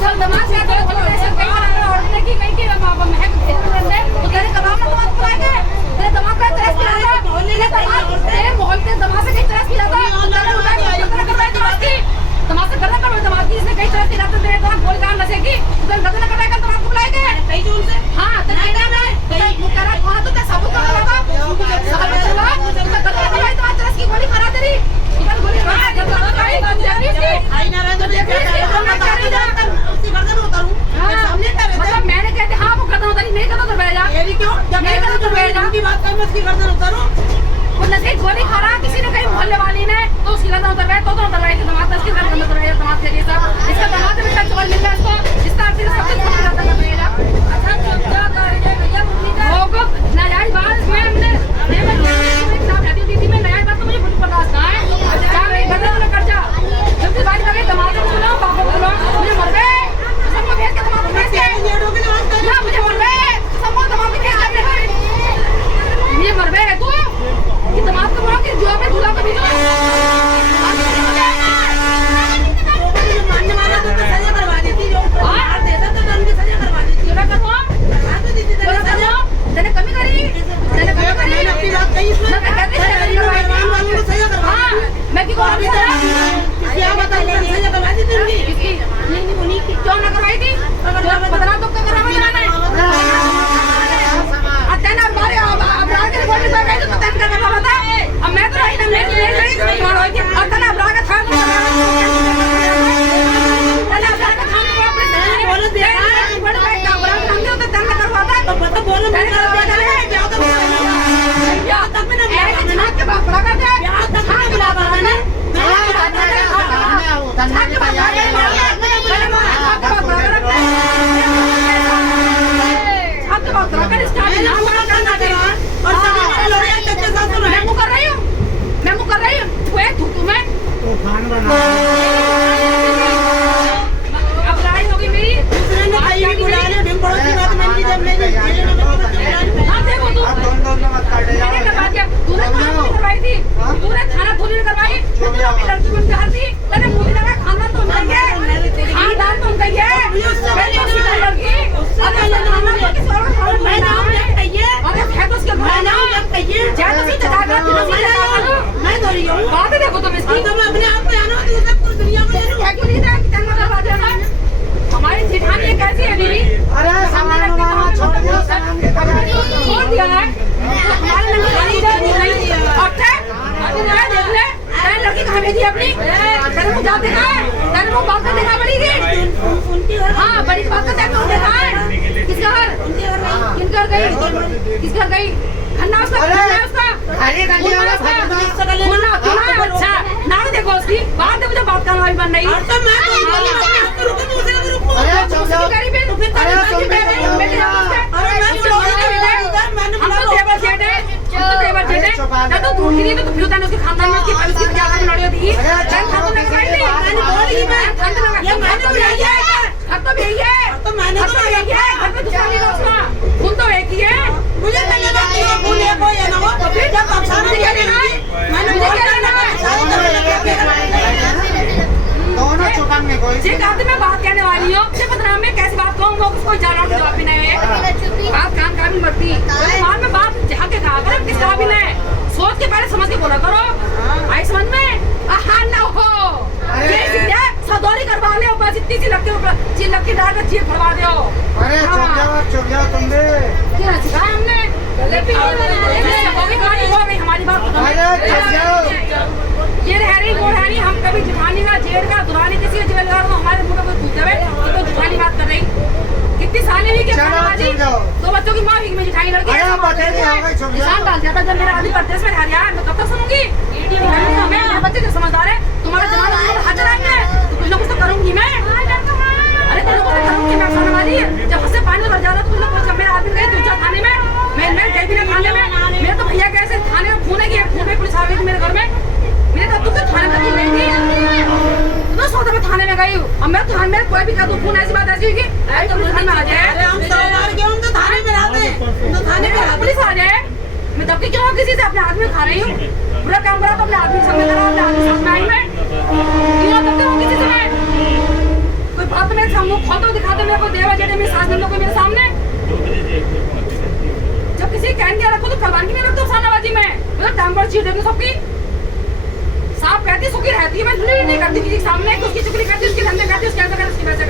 चल दिमाग से तो ऑपरेशन कहीं कराना ऑर्डर की कहीं की महक भेज दे तो तेरे कबाब में दिमाग खुलाएंगे तेरे दिमाग का टेस्ट किया था तेरे मोहल्ले के दिमाग से कहीं टेस्ट किया था तेरे उधर दिमाग की दिमाग से गलत कर दिमाग की इसने कहीं टेस्ट किया था तेरे दिमाग गोली काम नशेगी उधर गलत न कराएगा दिमाग को बुलाएंगे कहीं जोन से हां तो कहीं ना वो कह रहा कौन तो सबूत कर रहा था सबूत चला तो गलत कराई तो टेस्ट की गोली खरा तेरी उधर गोली खरा गलत कराई आई ना रहे तो देख हम कर रही था उसकी गर्दन उतारूं सामने कर रहे मतलब मैंने कहते हां वो गर्दन उतारी नहीं करता तो बैठ जा ये क्यों जब नहीं करता तो बैठ जा की बात कर मैं उसकी गर्दन उतारूं वो नशे गोली खरा किसी ने कहीं मोहल्ले वाली ने तो उसकी गर्दन उतर गई तो उतर गई दिमाग उसकी गर्दन उतर गई दिमाग के सब इसका दिमाग में टच मिल गया इसको इस तरह से सब कुछ खत्म कर देगा अच्छा क्या कर रही है भैया मम्मी का होगा नाजायज बात में हमने मैं ना कहती दीदी मैं नाजायज बात तो मुझे खुद बर्दाश्त ना है जा मेरी गर्दन न कर जा जब से बात लगे दिमाग को सुनो पापा को बोलो मुझे मर गए सबको भेज के दिमाग को भेज के ना मुझे मर गए सबको दिमाग को भेज के मुझे मर गए तू ये दिमाग को मार के जो पे दूल्हा को भेजो मानने वाला तो सजा करवा देती जो मार देता तो दंड की सजा करवा देती है करवा हां तो दीदी सजा तने कमी करी अपनी बात कही इसमें मैं कहती है वालों को सजा करवा मैं की को क्या बता सजा करवा दी तुमने किसकी नहीं उन्हीं की क्यों ना करवाई थी बदला तो क्या करवा अतना मारे अब रात के बोल रहा है तो तन का करवा बता अब मैं तो रही ना मैं नहीं मारो कि अतना ब्रा का था अतना ब्रा का था बोल दे बड़ा भाई का ब्रा का हमने तो तन का करवाता तो बता बोल मैं कर दे क्या तो या तक में ना के बाप ब्रा का दे या तक में बुला रहा है तन्ना के बाप अब लड़ाई होगी मेरी दूसरे ने कहीं भी बुला लिया बिन पड़ोसी बात में नहीं जब मैंने हां देखो तू मैंने करवा दिया तूने थाना करवाई थी तूने थाना थोड़ी करवाई तूने लड़की बन के हर दी मैंने मुझे लगा खानदान तो नहीं है खानदान तो नहीं है पहले उसकी लड़की अरे थाना तो किसी और का मैं नाम ले कहिए अरे है तो उसके मैं नाम ले कहिए जा तो सीधा जागा मैं तो रही हूं बात देखो तुम इसकी तुम अपने आप को जानो दूसरे पूरी दुनिया को जानो क्या क्यों नहीं था कि तन्ना करवा देना हमारी जेठानी कैसी है दीदी अरे सामान वाला छोड़ दिया छोड़ दिया है हमारे लड़की नहीं अच्छा अभी ना देख ले तेरे लड़की कहां भेजी अपनी तेरे को जाते कहां है तेरे को बात करने का पड़ेगी उनकी हां बड़ी बात करते हैं देखा है किसका घर किनका गई किसका गई खन्ना उसका अरे गाली वाला भाई उसका गले ना अच्छा ना देखो उसकी बात देखो जो बात करना बन नहीं और तो मैं रुको दूसरे ग्रुप अरे चुप जाओ अरे तुम हम तो देवर जेठ है हम तो देवर जेठ है ना तो ढूंढ रही तो फिर उतारने उसके खानदान में उसकी क्या लड़ी होती है खान तो नहीं खाई मैंने बोल दी मैं खान तो ये मैंने बुलाई है अब तो यही है तो मैंने तो यही है घर पे दूसरा नहीं उसका खून तो एक ही है मुझे नहीं लगता कि खून है कोई है ना वो तो फिर जब आप सामने क्या लेना है मैंने मुझे क्या लेना है दोनों चुकान में कोई जी कहते मैं बात कहने वाली हूं से बदनाम में कैसे बात कहूं वो उसको जाना जवाब भी नहीं है बात कान काबिल मरती बाद में बात जहां के कहा करो किस काबिल है सोच के पहले समझ के बोला करो आई समझ में आहा ना हो ये सीधा सदौरी करवा ले बस इतनी सी लग के ऊपर चील लग के डाल के चील फड़वा दो अरे चुप जाओ तुमने क्या सिखाया हमने गले पे हो गई हमारी बात ये रह रही वो रह रही हम कभी जिठानी का जेठ का दुरानी किसी जेलदार को हमारे मुंह पे पूछ देवे तो जिठानी बात कर रही कितनी सालें हुई कि दो बच्चों की माँ हुई मेरी जिठानी लड़की इंसान डाल जाता जब मेरा आदमी परदेश में रह यार मैं कब तक सुनूंगी मैं बच्चे जो समझदार है तुम्हारा जमाना हाजिर आएंगे तो कुछ ना कुछ तो करूंगी मैं अरे कुछ ना कुछ तो करूंगी मैं खाने वाली जब हंसे पानी भर जा रहा तो कुछ ना कुछ मेरे आदमी गए दूसरा थाने में मैं गई भी थाने में मेरे तो भैया कैसे थाने में फोन की फोन पे पुलिस आ गई थी मेरे घर में मेरे तो तू थाने तक ही गई थी तो सोचा मैं थाने में गई हूँ अब मैं थाने में कोई भी कर दूँ फोन ऐसी बात ऐसी हुई कि तो पुलिस में आ जाए हम 100 बार गए हम तो थाने में रहते हैं तो थाने में पुलिस आ जाए मैं दबके क्यों किसी से अपने आदमी खा रही हूँ पूरा काम करा तो अपने आदमी सामने करा अपने आदमी सामने आई मैं क्यों दबके किसी से मैं कोई बात मेरे इसका मुंह खोल दो, दिखा दो मेरे को, देवा जेठे मेरी सास नंदों को मेरे सामने। जब किसी कहन दिया रखो तो करवानी में रख दो फसानाबाजी में, मतलब टाइम चीट देती सबकी। साफ कहती सुखी रहती है, मैं नहीं करती किसी के सामने, उसकी चुगली करती, उसकी धंधे करती, उसके ऐसा करती, उसकी वैसा